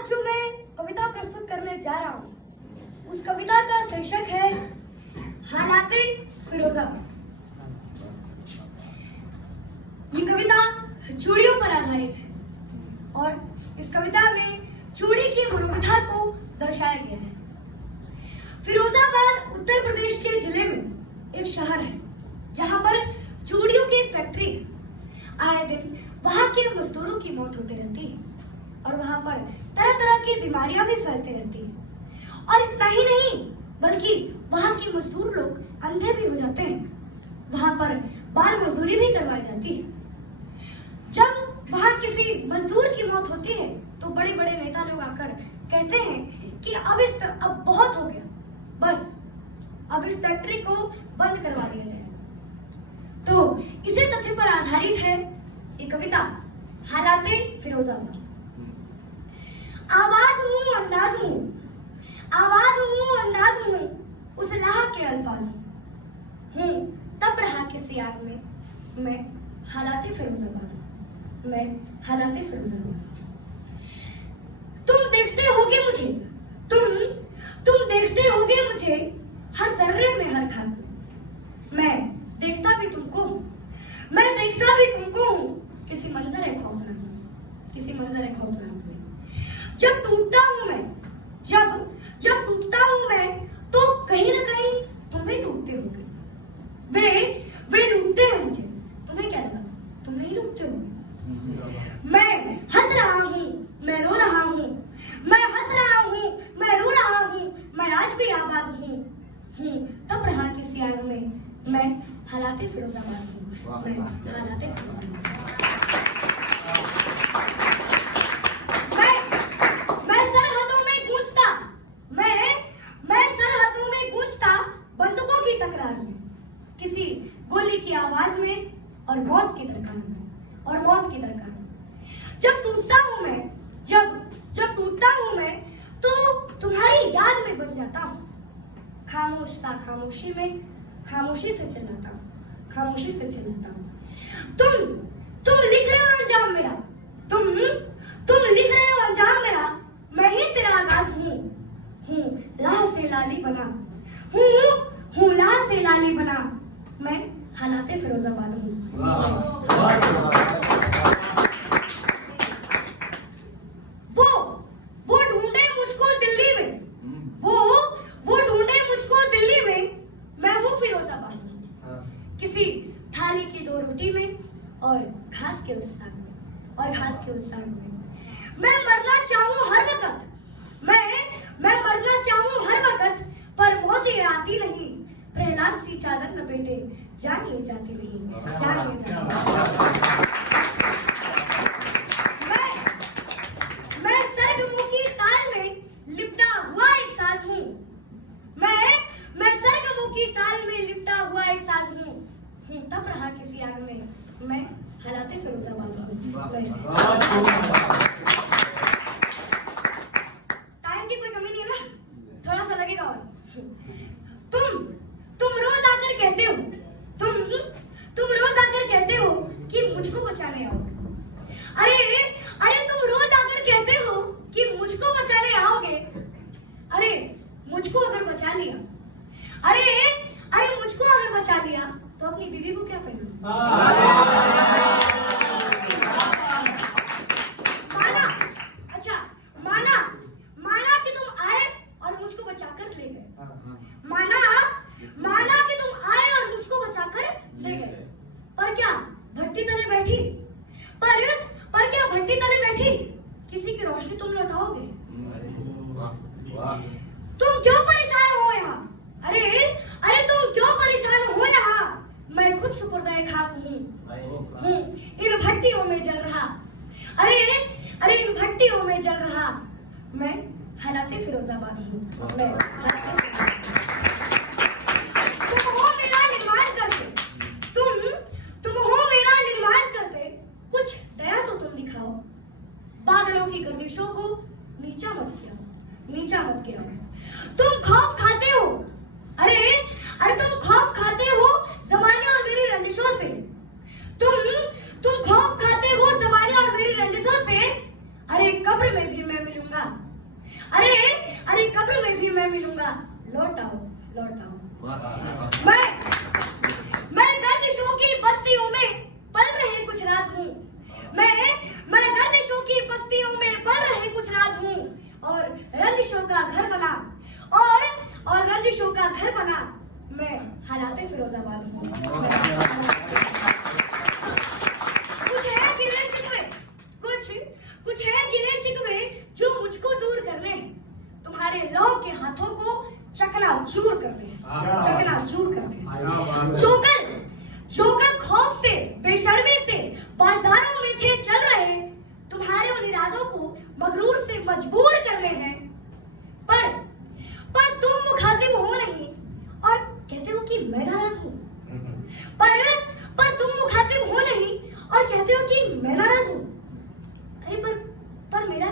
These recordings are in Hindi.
आज जो मैं कविता प्रस्तुत करने जा रहा हूँ उस कविता का शीर्षक है हालाते फिरोजाबाद। ये कविता चूड़ियों पर आधारित है और इस कविता में चूड़ी की मनोविधा को दर्शाया गया है। फिरोजाबाद उत्तर प्रदेश के जिले में एक शहर है जहां पर चूड़ियों की एक फैक्ट्री है। आए दिन वहां के मजदूरों की मौत होती रहती है और वहां पर तरह तरह की बीमारियां भी फैलती रहती है। और इतना ही नहीं बल्कि वहां के मजदूर लोग अंधे भी हो जाते हैं। वहां पर बाल मजदूरी भी करवाई जाती है। जब वहां किसी मजदूर की मौत होती है तो बड़े बड़े नेता लोग आकर कहते हैं कि अब बहुत हो गया, बस अब इस फैक्ट्री को बंद करवा दिया जाए। तो इसी तथ्य पर आधारित है ये कविता हालाते फिरोजाबाद। आवाज हूँ अंदाज हूँ, आवाज हूँ अंदाज हूँ, उस लाह के अल्फाज हूँ तब रहा किसी आग में मैं हालाते फिरोजाबाद, मैं हालाते फिरोजाबाद। तुम देखते होगे मुझे, तुम देखते होगे मुझे हर जर्रे में हर खान। मैं देखता भी तुमको हूँ, मैं देखता भी तुमको हूँ किसी मंजर है खौफनाक में, किसी मंजर है खौफनाक में। जब टूटता हूँ मैं, जब टूटता हूँ मैं तो कहीं ना कहीं तुम भी टूटते होगे। वे लूटते हैं मुझे, तुम्हें क्या लगा तुम नहीं लूटते होगे। मैं हंस रहा हूँ, मैं रो रहा हूँ, मैं हंस रहा हूँ, मैं रो रहा हूँ, मैं आज भी आबाद हूँ तब रहा किसी आग में मैं हालाते फिरोजाबाद हूँ, मैं हालाते फिरोजाबाद। मैं सरहदों में गूंजता, मैं सरहदों में गूंजता बंदूकों की तकरार में, किसी गोली की आवाज में और मौत की दरकार में, और मौत की दरकार में। जब टूटता हूँ मैं, जब टूटता हूँ मैं तो तुम्हारी याद में बन जाता हूँ। खामोश सा खामोशी में खामोशी से चिल्लाता हूँ, खामोशी से चिल्लाता हूँ। तुम लिख रहे हो अंजाम मेरा, तुम लिख रहे हो अंजाम मेरा, मैं ही तेरा आगाज हूँ लाह से लाली बना, हूँ लाह से लाली बना, मैं हालाते फिरोजाबाद हूँ। वो ढूंढे मुझको दिल्ली में, वो ढूंढे मुझको दिल्ली में, मैं हूँ फिरोजाबाद में, किसी थाली की दो रोटी में और घास के उस साग में, और घास के उस साग में। मैं मरना चाहूँ हर वक्त, मैं मरना चाहूँ हर वक्त, पर मौत ये आती नहीं। प्रहलाद सी चादर लपेटे जान ये जाती नहीं, जान ये जाती। मैं सर्गमुखी ताल में लिपटा हुआ एक साज हूँ, मैं सर्गमुखी ताल में लिपटा हुआ एक साज हूँ तब रहा किसी आग में मैं हालाते फिरोजाबाद हूँ। टाइम की कोई कमी नहीं है ना, थोड़ा सा लगेगा। और तुम रोज आकर कहते हो, तुम रोज आकर कहते हो कि मुझको बचाने आओ। अरे तुम रोज आकर कहते हो कि मुझको बचाने आओगे। अरे मुझको अगर बचा लिया, अरे मुझको अगर बचा लिया तो अपनी बीवी को क्या पहना? माना कि तुम आए और मुझको बचाकर ले गए। माना कि तुम आए और मुझको बचाकर ले गए। पर क्या भट्टी तले बैठी, पर क्या भट्टी तले बैठी किसी की रोशनी तुम लौटाओगे? तुम क्यों परेशान हो यहाँ? अरे तुम क्यों परेशान हो यहाँ? मैं खुद सुपुर्द-ए खाक हूँ इन भट्टियों में जल रहा। अरे इन भट्टियों में जल रहा मैं हालाते फिरोजाबाद हूँ, मैं हालाते फिरोजाबाद। तुम हो मेरा निर्माण करते, तुम हो मेरा निर्माण करते, कुछ दया तो तुम दिखाओ। बादलों की गर्दिशों को नीचा मत गिराओ। तुम खौफ खाते हो, अरे तुम खौफ खाते हो ज़माने और मेरी रंजिशों से। तुम खौफ खाते हो ज़माने और मेरी रंजिशों से। अरे कब्र में भी मैं मिलूंगा, मैं मिलूंगा, लौट आओ, लौट आओ। वाह, वाह। मैं गर्दिशों की बस्तियों में पल रहे कुछ राज हूँ। मैं गर्दिशों की बस्तियों में पल रहे कुछ राज हूँ, और रंजिशों का घर बना, और रंजिशों का घर बना मैं हालाते फिरोजाबाद हूँ। कुछ है गिले शिकवे, कुछ है गिले शिकवे जो मुझको दूर करने, तुम्हारे लौ के हाथों को चकनाचूर करने, चकनाचूर करने। जोकर खौफ से, बेशर्मी से बाजारों में थे चल रहे, तुम्हारे उन इरादों को मगरूर से मजबूर करने हैं। पर तुम मुखातिब हो नहीं और कहते हो कि मैं नाराज हूँ। पर तुम मुखातिब हो नहीं और कहते हो कि मैं नाराज हूँ। अरे पर मेरा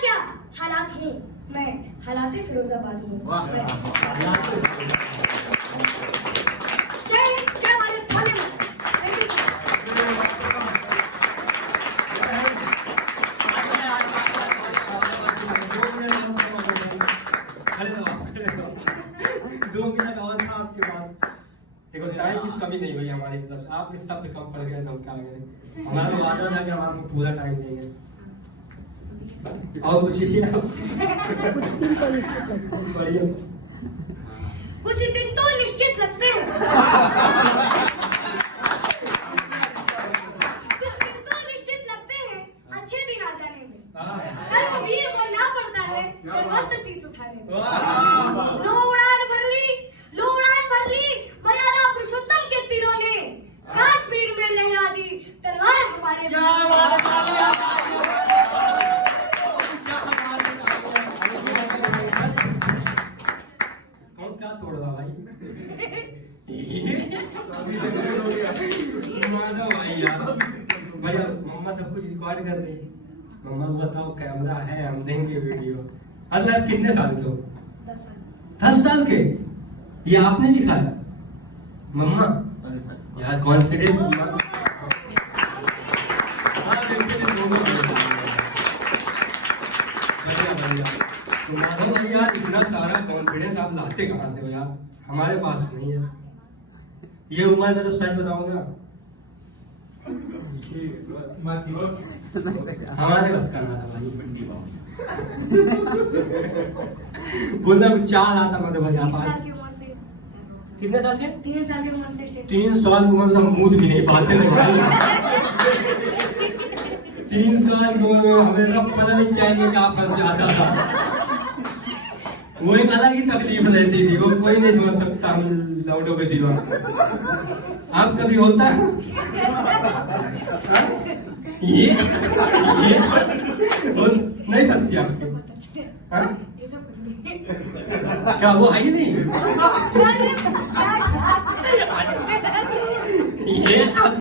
क्या हालात हूँ मैं, हालाते फिरोजाबाद हूँ। जय भारत, धन्यवाद। दो मिनट और था आपके पास। देखो टाइम की कमी नहीं हुई हमारी तरफ से, आपने शब्द कम पड़ गए तो हम क्या करें। हमारा वादा था कि हम आपको पूरा टाइम देंगे। और कुछ बढ़िया, कुछ दिन तो निश्चित लगते हैं, अच्छे दिन आ जाने में। कर्म वीर बनना पड़ता है गर्वस्त शीश उठाने में। लो उड़ान भर ली मर्यादा पुरुषोत्तम के तीरों ने, कश्मीर में लहरा दी तलवार हमारे। कौन क्या तोड़ रहा भाई? भाई यार बढ़िया, मम्मा सब कुछ रिकॉर्ड कर रही है। मम्मा को बताओ कैमरा है, हम देंगे वीडियो। अच्छा आप कितने साल के हो? 10 साल के? ये आपने लिखा है मम्मा? यार कॉन्फिडेंस। यार इतना सारा कॉन्फिडेंस आप लाते कहाँ से हो यार? हमारे पास नहीं है। ये उम्र में तो सच बताऊंगा हमारे बस का ना था भाई। बोलता कुछ 4 आता मतलब भाई आप। कितने साल के? 3 साल की उम्र से। 3 साल की उम्र में तो हम मूद भी नहीं पाते थे भाई। 3 साल की उम्र में हमें सब पता नहीं चाहिए कि आप फंस जाता था। वो एक अलग ही तकलीफ रहती थी, वो कोई नहीं समझ सकता हम लौटों के सिवा। आप कभी होता है ये नहीं फंसती आपकी? क्या वो आई नहीं? ये